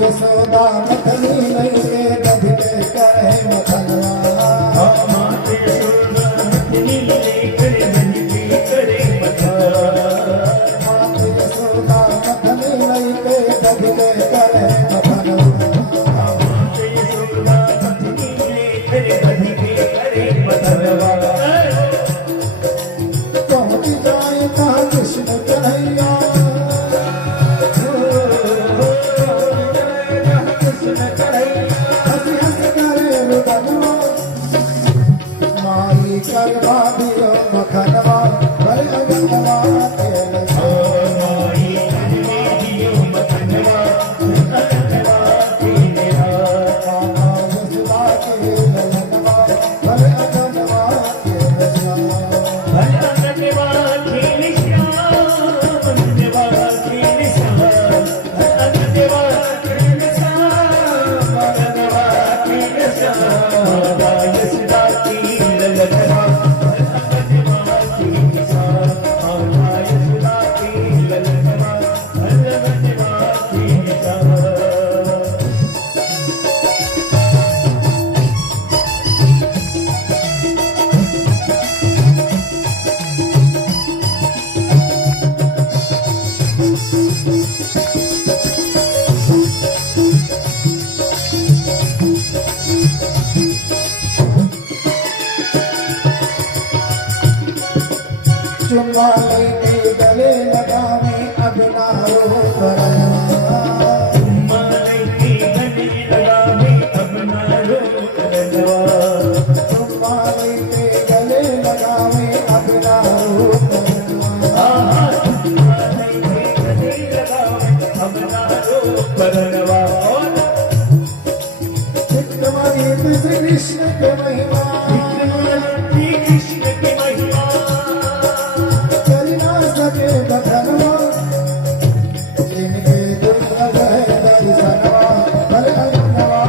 यशोदा मखनी नहीं के दधि के कहे मखनवा माते यशोदा मखनी लेकर दही के करे मथुरा माते यशोदा मखनी नहीं के दधि के करे मखनवा माते यशोदा मखनी लेकर दही के करे मथुरा पहुँच जाए कहा कृष्ण कन्हैया करवा दियो मखनवा भले अगनवा तेल माई करवे दियो मखनवा अगनवा तेरा यशोदा के ललनवा भले अगनवा तेल भल अगनवा खेल श्याम अगनवा खेल श्याम अगनवा खेल श्याम अगनवा खेल श्याम यशोदा की ललनवा चुम्मा लेके गले लगावे अगनारो करनवा मालई के गले लगावे अपना रो करनवा चुम्मा लेके गले लगावे अगनारो करनवा मालई के गले लगावे अपना रो करनवा श्री कृष्ण के महिमा कृष्ण की महिमा चल ना सके बखनवा इनके दुर्लभ है दर्शनवा भले अगनवा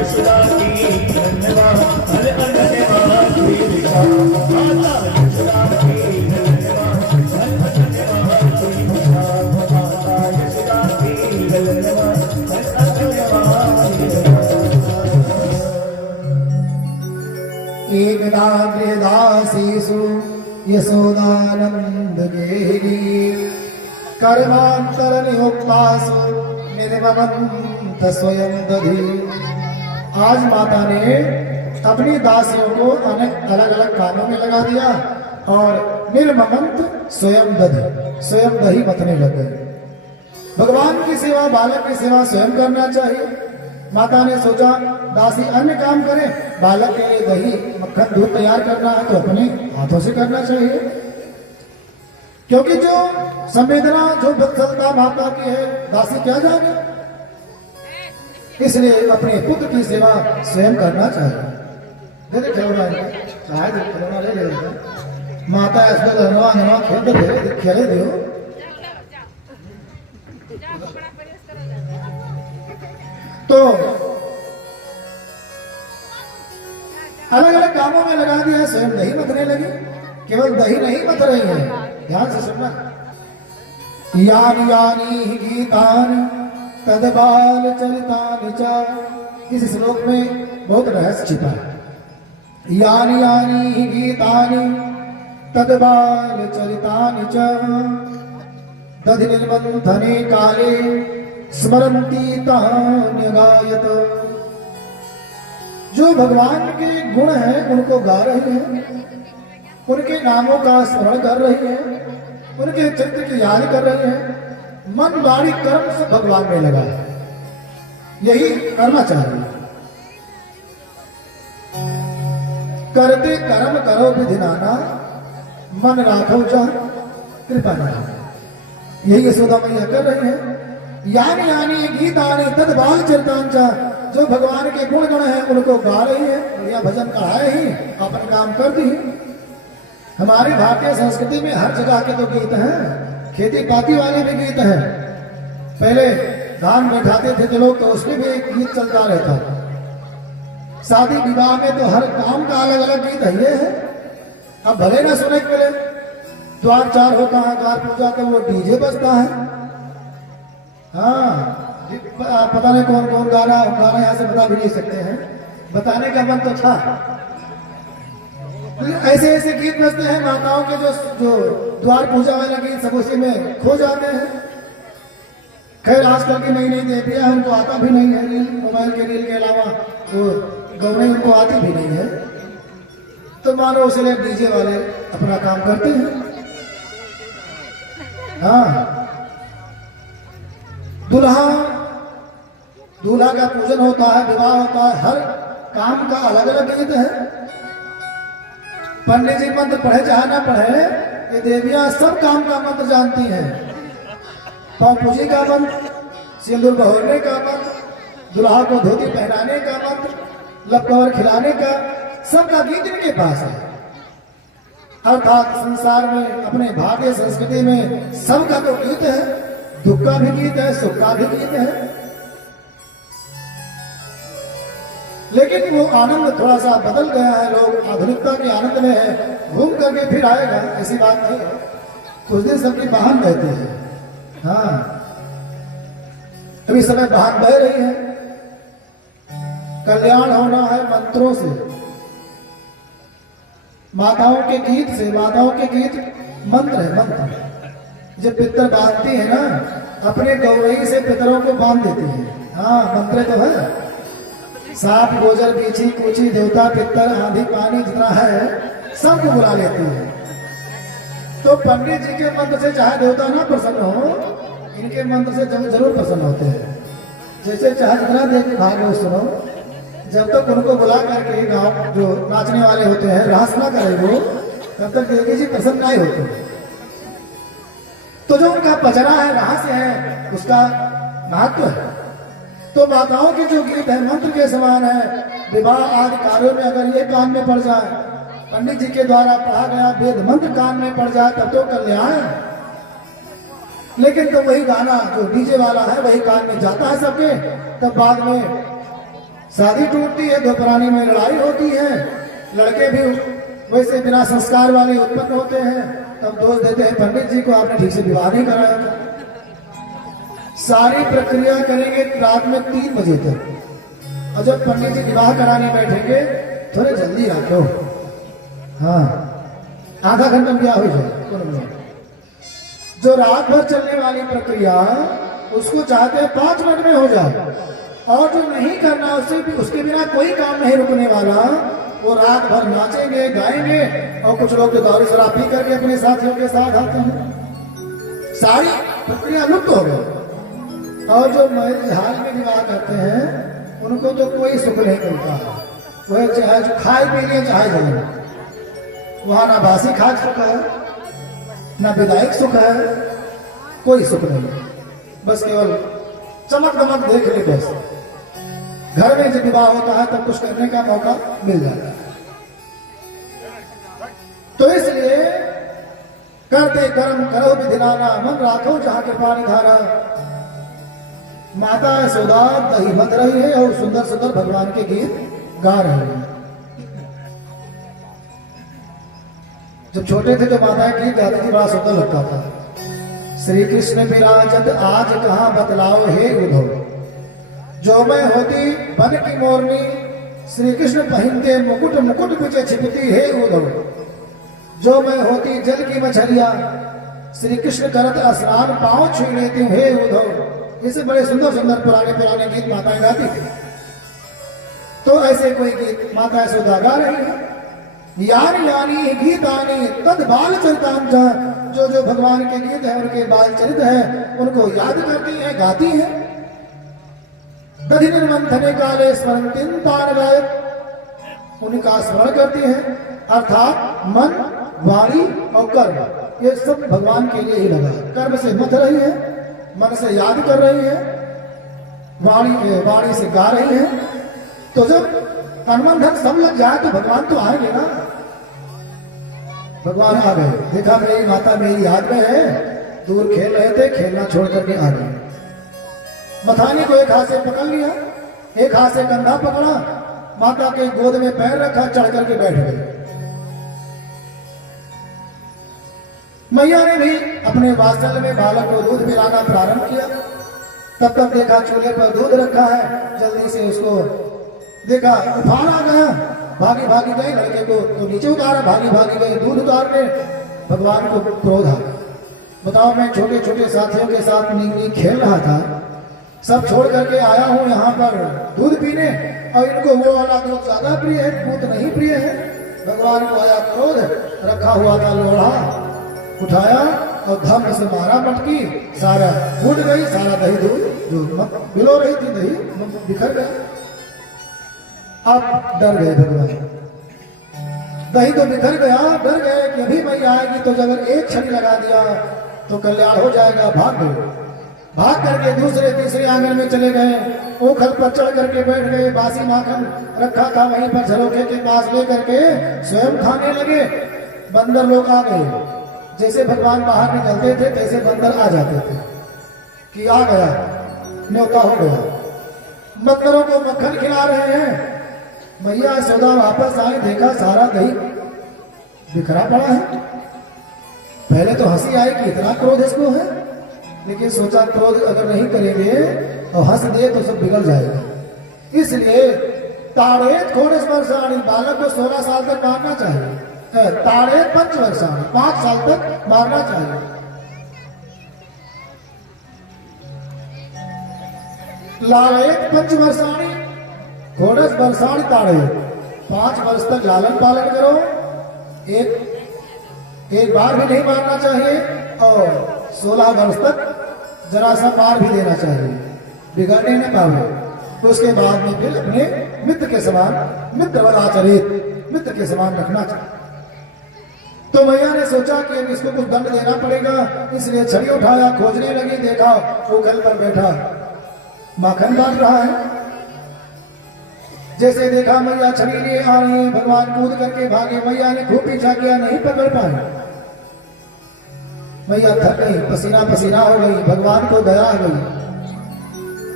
यशोदा की धन्यवाद हर धन्यवाद माता यशोदा की धन्यवाद हर धन्यवाद माता यशोदा की धन्यवाद हर धन्यवाद एकदा गृहदासीषु यशोदानंद गेरी कर्मांतरनियुक्तासु निर्ममन्त स्वयं दधि। आज माता ने अपनी दासियों को अनेक अलग अलग कामों में लगा दिया और निर्ममंत स्वयं दही मतने लग गए। भगवान की सेवा, बालक की सेवा स्वयं करना चाहिए। माता ने सोचा दासी अन्य काम करे, बालक के लिए दही मक्खन दूध तैयार करना है तो अपने हाथों से करना चाहिए, क्योंकि जो संवेदना जो वत्सलता माता की है दासी क्या जाने, इसलिए अपने पुत्र की सेवा स्वयं करना चाहिए। दे दे खिलौना, चाहे दे खिलौना ले ले, माता ऐसा नवा नवा खेल दे खेले दो। तो अलग अलग कामों में लगा दिया, स्वयं दही मतने लगी। केवल दही नहीं मत रही है, ध्यान से सुनना। यानी यानी गीतान तद बाल चरितानि च, इस श्लोक में बहुत रहस्य छिपा है। यानी यानी गीतानि तद्बाल चरितानि च दधि निर्बंधने काले स्मरन्ति तान्यगायत। जो भगवान के गुण हैं उनको गा रही है, उनके नामों का स्मरण कर रही है, उनके चरित्र की याद कर रही है, मन वाणी कर्म से भगवान में लगा है। यही करना चाहिए। करते कर्म करो विधि नाना, मन राखो जा कृपा नाना। यही यशोदा मैया कर रही है। यानी यानी गीतानि तद्बाल चरितांचा, जो भगवान के गुण गण हैं उनको गा रही है, बढ़िया भजन कढ़ाए ही अपन काम कर दी। हमारी भारतीय संस्कृति में हर जगह के तो गीत हैं, खेती पाती वाले भी गीत हैं। पहले धान बैठाते थे तो लोग, तो उसमें भी एक गीत चलता रहता था। शादी विवाह में तो हर काम का अलग अलग गीत है ये है। अब भले ना सुने के मिले, द्वार चार होता है, द्वार पूजा तो वो डीजे बजता है। हाँ, पता नहीं कौन कौन गाना यहाँ से बता भी नहीं सकते हैं, बताने का मन तो था। ऐसे ऐसे गीत बजते हैं माताओं के, जो द्वार पूजा वाले गीत सब उसी में खो जाते हैं। खैर आजकल की नई नई देवियां उनको आता भी नहीं है, रील मोबाइल के रील के अलावा वो गौने उनको आती भी नहीं है, तो मानो उसलिए डीजे वाले अपना काम करते हैं। हाँ, दूल्हा का पूजन होता है, विवाह होता है, हर काम का अलग अलग गीत है। पंडित जी मंत्र पढ़े चाहे ना पढ़े, ये देवियां सब काम का मंत्र जानती हैं। पाँव पूजी का मंत्र, सिंदूर बहोरने का मंत्र, दुल्हा को धोती पहनाने का मंत्र, लपकवर खिलाने का, सबका गीत इनके पास है। अर्थात संसार में, अपने भारतीय संस्कृति में सबका तो गीत है, दुख का भी गीत है, सुख का भी गीत है। लेकिन वो आनंद थोड़ा सा बदल गया है, लोग आधुनिकता के आनंद में है, घूम करके फिर आएगा, ऐसी बात नहीं है। कुछ दिन सबकी बहान रहती है। हाँ, अभी समय बहान बह रही है। कल्याण होना है मंत्रों से, माताओं के गीत से। माताओं के गीत मंत्र है, मंत्र। जब पितर बांधती है ना, अपने गौरई से पितरों को बांध देती है। हाँ, मंत्र तो है। सांप गोजर बीछी कूची देवता पितर आंधी पानी जितना है सबको बुला लेती है। तो पंडित जी के मंत्र से चाहे देवता ना प्रसन्न हो, इनके मंत्र से जरूर प्रसन्न होते हैं। जैसे चाहे जितना देख भाग लो सुनो, जब तक उनको बुला करके गांव जो नाचने वाले होते हैं रास ना करे वो, तब तक देवी जी प्रसन्न नहीं होते। तो जो उनका पचरा है, रहस्य है, उसका महत्व है। तो माताओं के जो गीत है मंत्र के समान है। विवाह आदि कार्यों में अगर ये कान में पड़ जाए, पंडित जी के द्वारा पढ़ा गया वेद मंत्र कान में पड़ जाए, तब तो कल्याण। लेकिन तो वही गाना जो डीजे वाला है वही कान में जाता है सबके, तब बाद में शादी टूटती है, दो प्राणी में लड़ाई होती है, लड़के भी वैसे बिना संस्कार वाले उत्पन्न होते हैं। तब दोष देते हैं पंडित जी को, आपने ठीक से विवाह नहीं कराया था। सारी प्रक्रिया करेंगे रात में 3 बजे तक, और जब पंडित जी विवाह कराने बैठेंगे थोड़े जल्दी रखो। हाँ, आधा घंटा ब्याह हो जाए। जो रात भर चलने वाली प्रक्रिया उसको चाहते हैं 5 मिनट में हो जाए, और जो नहीं करना उसके बिना कोई काम नहीं रुकने वाला, वो रात भर नाचेंगे गाएंगे। और कुछ लोग जो दारू शराब पी करके अपने साथियों के साथ आते हैं, सारी प्रक्रिया लुप्त हो गई। और जो मैरिज हाल में विवाह करते हैं उनको तो कोई सुख नहीं मिलता है। वह चाहे खाए पी लिए चाहे जाए, वहां ना बासी खाद सुख है, ना विदायक सुख है, कोई सुख नहीं। बस केवल चमक दमक देख ले बस। घर में जब विवाह होता है तब कुछ करने का मौका मिल जाता है। तो इसलिए करते कर्म करो विधि नाना, मन राखो जहां कृपा निधारा। माता यशोदा दही बंध रही है और सुंदर सुंदर भगवान के गीत गा रही है। जब छोटे थे तो माताएं गीत गाती थी, बड़ा सुंदर लगता था। श्री कृष्ण विराजत आज कहाँ बतलाओ हे उद्धव, जो मैं होती बन की मोरनी, श्री कृष्ण पहनते मुकुट, मुकुट पीछे छिपती है उधो, जो मैं होती जल की मछलिया, श्री कृष्ण करत स्नान पांव छू लेती हे उधो। इसे बड़े सुंदर सुंदर पुराने पुराने गीत माताएं गाती थी। तो ऐसे कोई गीत माता यशोदा गा रही है। यानी यानी गीतानी तद बाल चरितांचा, जो जो भगवान के गीत है उनके बाल चरित है उनको याद करती है, गाती है। दधि निर्मंथने काले स्मरणतिन तान गायक, उनका स्मरण करती है, अर्थात मन, वाणी और कर्म ये सब भगवान के लिए ही लगा। कर्म से मथ रही है, मन से याद कर रही है, वाणी से गा रही है। तो जब तन मन धन सब लग जाए तो भगवान तो आएंगे ना। भगवान आ गए, देखा मेरी माता मेरी याद में है, दूर खेल रहे थे, खेलना छोड़ करके आ गए। मथानी को एक हाथ से पकड़ लिया, एक हाथ से कंधा पकड़ा, माता के गोद में पैर रखा, चढ़ करके बैठ गए। मैया ने भी अपने वात्सल्य में बालक को दूध पिलाना प्रारंभ किया। तब तक देखा चूल्हे पर दूध रखा है, जल्दी से उसको देखा उफान आ गया, भागी भागी गए, लड़के को तो नीचे उतारा, भागी भागी गए दूध उतारने। भगवान को क्रोध आ गया। बताओ मैं छोटे छोटे साथियों के साथ नींद खेल रहा था, सब छोड़ करके आया हूं यहाँ पर दूध पीने, और इनको वो वाला दूध ज्यादा प्रिय है, दूध नहीं प्रिय है। भगवान को आया क्रोध, रखा हुआ था लोढ़ा, उठाया और धम से मारा मटकी, सारा फूट गई, सारा दही दूध जो बिलो रही थी दही बिखर गया। अब डर गए भगवान, दही तो बिखर गया, डर गए कि अभी मैया आएगी तो अगर एक छड़ी लगा दिया तो कल्याण हो जाएगा। भाग गए, भाग करके दूसरे तीसरे आंगन में चले गए, ओखल पर चढ़ करके बैठ गए, बासी माखन रखा था वहीं पर झरोखे के पास ले करके स्वयं खाने लगे। बंदर लोग आ गए, जैसे भगवान बाहर निकलते थे तैसे बंदर आ जाते थे कि आ गया, न्योता हो गया। बंदरों को मक्खन खिला रहे हैं। मैया यशोदा वापस आए, देखा सारा दही बिखरा पड़ा है। पहले तो हंसी आई कि इतना क्रोध इसको है, लेकिन सोचा क्रोध अगर नहीं करेंगे और हंस दे तो सब बिगड़ जाएगा। इसलिए ताड़ेत घोड़े वर्षाणी, बालक को 16 साल तक मारना चाहिए। ताड़ेत 5 वर्षाणी, 5 साल तक मारना चाहिए। लालयत 5 वर्षाणी, घोड़स वर्षाणी ताड़े, 5 वर्ष तक लालन पालन करो, एक बार भी नहीं मारना चाहिए, और 16 वर्ष तक जरा सा मार भी देना चाहिए, बिगड़ने न पावे। उसके बाद में फिर अपने मित्र के समान, मित्रवदाचरित, मित्र के समान रखना चाहिए। तो मैया ने सोचा कि अब इसको कुछ दंड देना पड़ेगा, इसलिए छड़ी उठाया, खोजने लगी, देखा वो गल पर बैठा माखन बांट रहा है। जैसे देखा मैया छड़ी लिए आ रही है, भगवान कूद करके भागे। मैया ने खूब पीछा किया, नहीं पकड़ पाए। मैया थक गई, पसीना पसीना हो गई, भगवान को दया आ गई।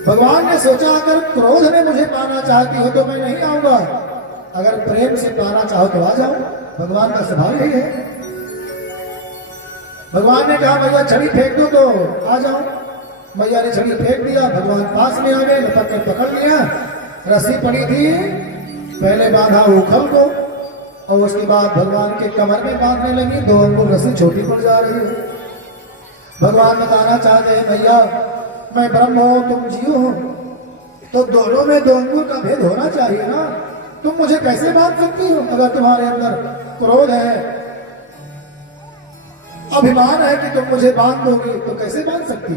भगवान ने सोचा अगर क्रोध में मुझे पाना चाहती हो तो मैं नहीं आऊंगा, अगर प्रेम से पाना चाहो तो आ जाओ। भगवान का स्वभाव यही है। भगवान ने कहा मैया छड़ी फेंक दो तो आ जाओ। मैया ने छड़ी फेंक दिया, भगवान पास में आ गए, लपक कर पकड़ लिया। रस्सी पड़ी थी, पहले बांधा उखल को और उसके बाद भगवान के कमर में बांधने लगी। 2 अंगुल रस्सी छोटी पड़ जा रही है। भगवान बताना चाहते हैं मैया मैं ब्रह्म हूं, तुम जीव हो, तो दोनों में 2 अंगुल का भेद होना चाहिए ना। तुम मुझे कैसे बांध सकती हो? अगर तुम्हारे अंदर क्रोध है, अभिमान है कि तुम मुझे बांध दोगी, तो कैसे बांध सकती?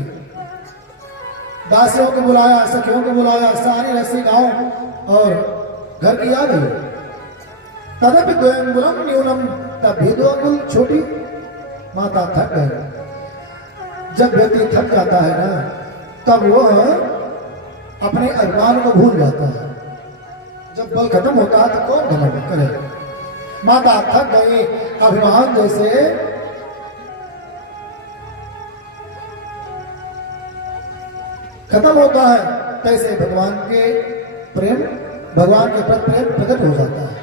दासियों को बुलाया, सखियों को बुलाया, सारी रस्सी गांव और घर की आ गई। तदपि 2 अंगुलम न्यूनम, तब भी 2 अंगुल छोटी। माता थक गई। जब व्यक्ति थक जाता है ना, तब वह अपने अभिमान को भूल जाता है। जब बल खत्म होता है तो कौन घमंड करे। माता थक गई, अभिमान जैसे खत्म होता है तैसे भगवान के प्रेम, भगवान के प्रति प्रेम प्रकट हो जाता है।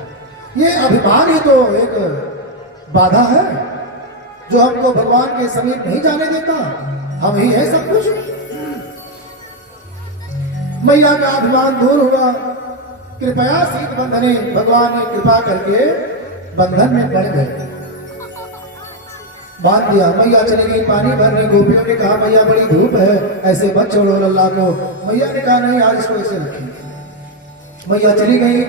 ये अभिमान ही तो एक बाधा है जो हमको भगवान के समीप नहीं जाने देता। हम ही है सब कुछ। मैया का अभिमान दूर हुआ, कृपया शीत बंधने, भगवान ने कृपा करके बंधन में पड़ गए, बांध दिया। मैया चली गई पानी भरने, गोपियों ने कहा मैया बड़ी धूप है, ऐसे मत छोड़ो लल्ला को। मैया ने कहा नहीं, आज इसको ऐसे रखिए। मैया चली गई,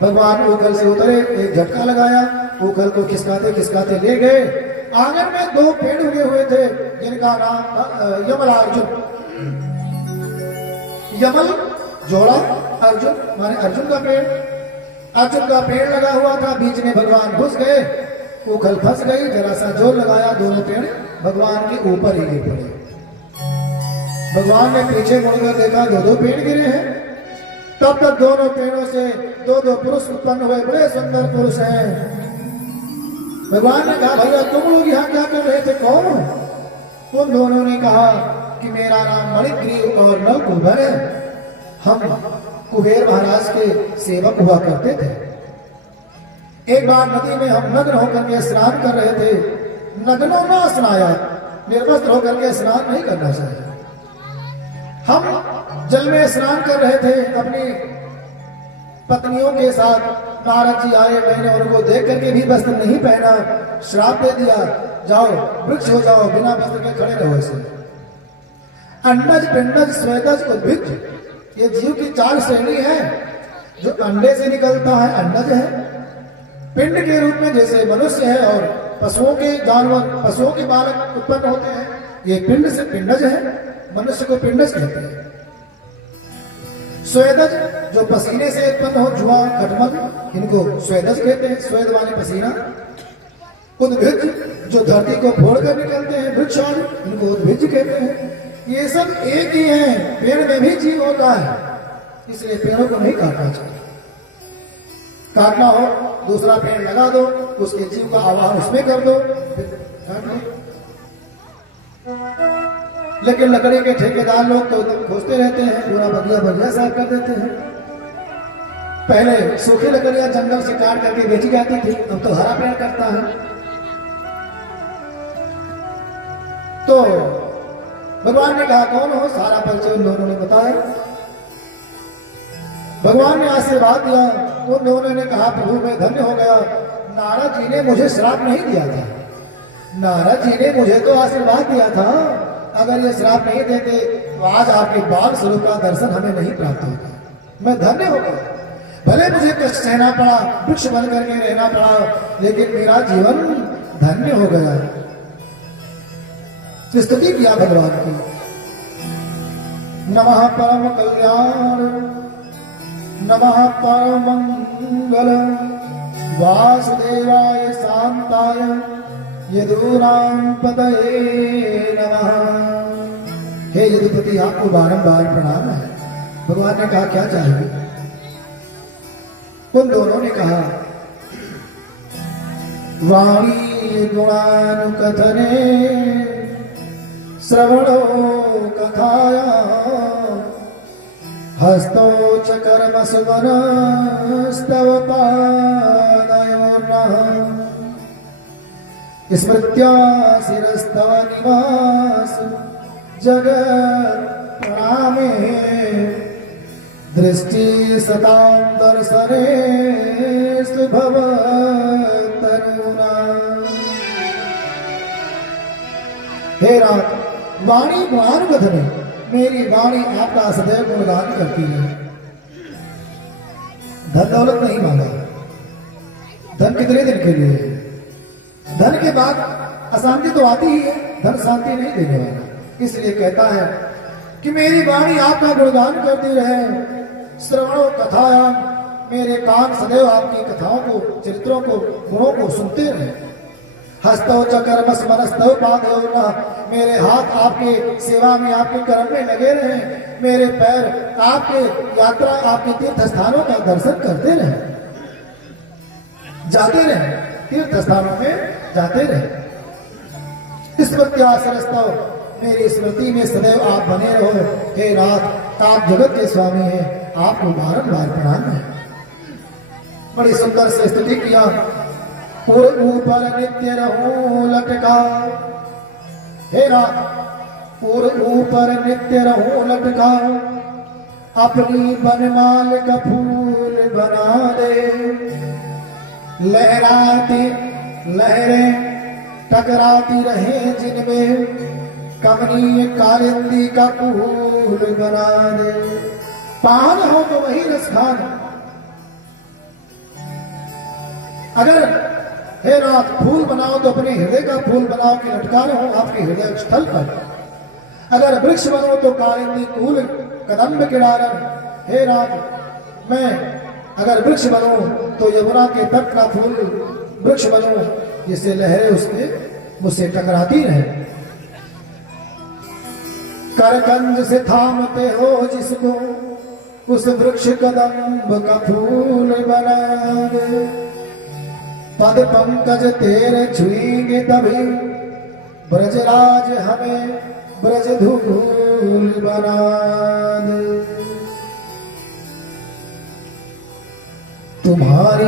भगवान ऊखल से उतरे, एक झटका लगाया, ऊखल को खिसकाते खिसकाते ले गए। आंगन में 2 पेड़ उगे हुए थे जिनका नाम यमलार्जुन, यमल जोड़ा, अर्जुन माने अर्जुन का पेड़। अर्जुन का पेड़ लगा हुआ था, बीच में भगवान घुस गए, ऊखल फंस गई, जरा सा जोर लगाया, दोनों पेड़ भगवान के ऊपर ही गिर पड़े। भगवान ने पीछे मुड़कर देखा, 2 पेड़ गिरे हैं। तब तक दोनों पेड़ों से 2 पुरुष उत्पन्न हुए, बड़े सुंदर पुरुष हैं। भगवान ने कहा भैया तुम लोग यहाँ क्या कर रहे थे, कौन हो? उन दोनों ने कहा कि मेरा नाम मणिग्रीव और नल कुबेर है, हम कुबेर महाराज के सेवक हुआ करते थे। एक बार नदी में हम नग्न होकर के स्नान कर रहे थे। नग्नो न स्नाया, निर्वस्त्र होकर के स्नान नहीं करना चाहिए। हम जल में स्नान कर रहे थे अपनी पत्नियों के साथ। नारद जी आए, मैंने उनको देख करके भी वस्त्र नहीं पहना, श्राप दे दिया, जाओ वृक्ष हो जाओ, बिना वस्त्र के खड़े रहो। ऐसे अंडज, पिंडज, स्वेदज, उद्भिज, ये जीव की 4 श्रेणी है। जो अंडे से निकलता है अंडज है, पिंड के रूप में जैसे मनुष्य है, और पशुओं के जानवर, पशुओं के बालक उत्पन्न होते हैं, ये पिंड से पिंडज है, मनुष्य को पिंडज कहते हैं। स्वेदज जो पसीने से उत्पन्न हो, जुआ, खटमल, इनको स्वेदज कहते हैं, स्वेद माने पसीना। उद्भिज जो धरती को फोड़ कर निकलते हैं, वृक्ष, इनको उद्भिज कहते हैं। ये सब एक ही हैं, पेड़ में भी जीव होता है, इसलिए पेड़ों को नहीं काटना चाहिए। काटना हो दूसरा पेड़ लगा दो, उसके जीव का आवाहन उसमें कर दो, फिर काट दो। लेकिन लकड़ी के ठेकेदार लोग तो खोजते रहते हैं, पूरा बगिया बगिया साफ कर देते हैं। पहले सूखी लकड़ियां जंगल से काट करके बेची जाती थी, अब तो हरा पेड़ कटता है। तो भगवान ने कहा कौन हो, सारा परिचय उन दोनों ने बताया। भगवान ने आशीर्वाद दिया, उन दोनों ने कहा प्रभु मैं धन्य हो गया, नारद जी ने मुझे श्राप नहीं दिया था, नारद जी ने मुझे तो आशीर्वाद दिया था। अगर ये श्राप नहीं देते तो आज आपके बाल स्वरूप का दर्शन हमें नहीं प्राप्त होता। मैं धन्य हो गया, भले मुझे कष्ट सहना पड़ा, वृक्ष बन करके रहना पड़ा, लेकिन मेरा जीवन धन्य हो गया। स्तुति किया भगवान की। नमः परम कल्याण, नमः परम मंगल, वासुदेवाय शांताय यदुराम पतये नमः। हे यदुपति आपको बारंबार प्रणाम है। भगवान ने कहा क्या चाहिए? उन दोनों ने कहा वाणी गुणानुकथने श्रवणो कथाया हस्तो च कर्म सुमनस्तव पादयोर्नः स्मृत्या शिरस्तव निवास जगत् प्रणामे दृष्टि सतां दर्शने भवतरुणा। हे रात, वाणी गुणानुकथने, मेरी वाणी आपका सदैव गुणगान करती है। धन दौलत नहीं मांगा, धन कितने दिन के लिए? धन के बाद अशांति तो आती ही है, धन शांति नहीं देने वाला। इसलिए कहता है कि मेरी वाणी आपका गुणगान करती रहे। श्रवणों कथाया, मेरे कान सदैव आपकी कथाओं को, चरित्रों को, गुणों को सुनते रहे। हस्तौ च कर्म स्मरस्तौ पादयोर्नः, मेरे हाथ आपके सेवा में, आपके कर्म में लगे रहे। मेरे पैर आपके यात्रा, आपके तीर्थ स्थानों का दर्शन करते रहे, जाते रहे, तीर्थ स्थानों में जाते रहे। स्मृत्या सरस्तव, मेरी स्मृति में सदैव आप बने रहो। हे रात, आप जगत के स्वामी हैं, आपको बारंबार प्रणाम है। बड़ी सुंदर से स्तुति किया। पूर्व ऊपर नित्य रहूं लटका, हे रात, पूर्व ऊपर नित्य रहूं लटका, अपनी बनमाल का फूल बना दे। लहराती लहरें टकराती रहे जिनमें कमनीय कालिंदी का फूल बना दे। पान हो तो वही रस खान। अगर हे रात फूल बनाओ तो अपने हृदय का फूल बनाओ कि लटका रहो आपके हृदय स्थल पर। अगर वृक्ष बनो तो कालिंदी कूल कदम्ब किनारन। हे रात मैं अगर वृक्ष बनूं तो यमुना के तट का फूल वृक्ष बनूं जिससे लहरें उसके मुझसे टकराती रहे। करकंज से थामते हो जिसको उस वृक्ष कदम्ब का फूल बना दे। पद पंकज तेरे छुएंगे तभी ब्रजराज हमें ब्रज धूल बना दे। तुम्हारी